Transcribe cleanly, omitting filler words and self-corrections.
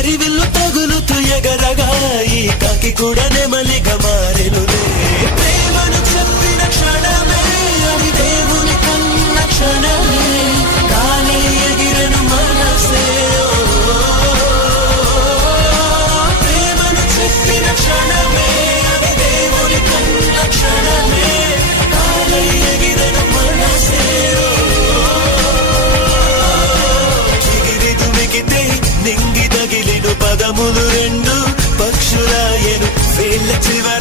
హరివిల్లు తగులుతూ ఎగరగా ఈ కాకి కూడా నెమలిగా మారెనులే. ప్రేమను చెప్పిన క్షణమే అది దేవుని కన్న క్షణమే, కానీ ఎగిరను మనసే. ప్రేమను చెప్పిన క్షణమే అది దేవుని కన్న క్షణమే, కానీ ఎగిరను మనసే. చిగిరిదుమిగితే నింగి తగిలిను పదములు రెండు పక్షులాయను వేళ్ళ చివర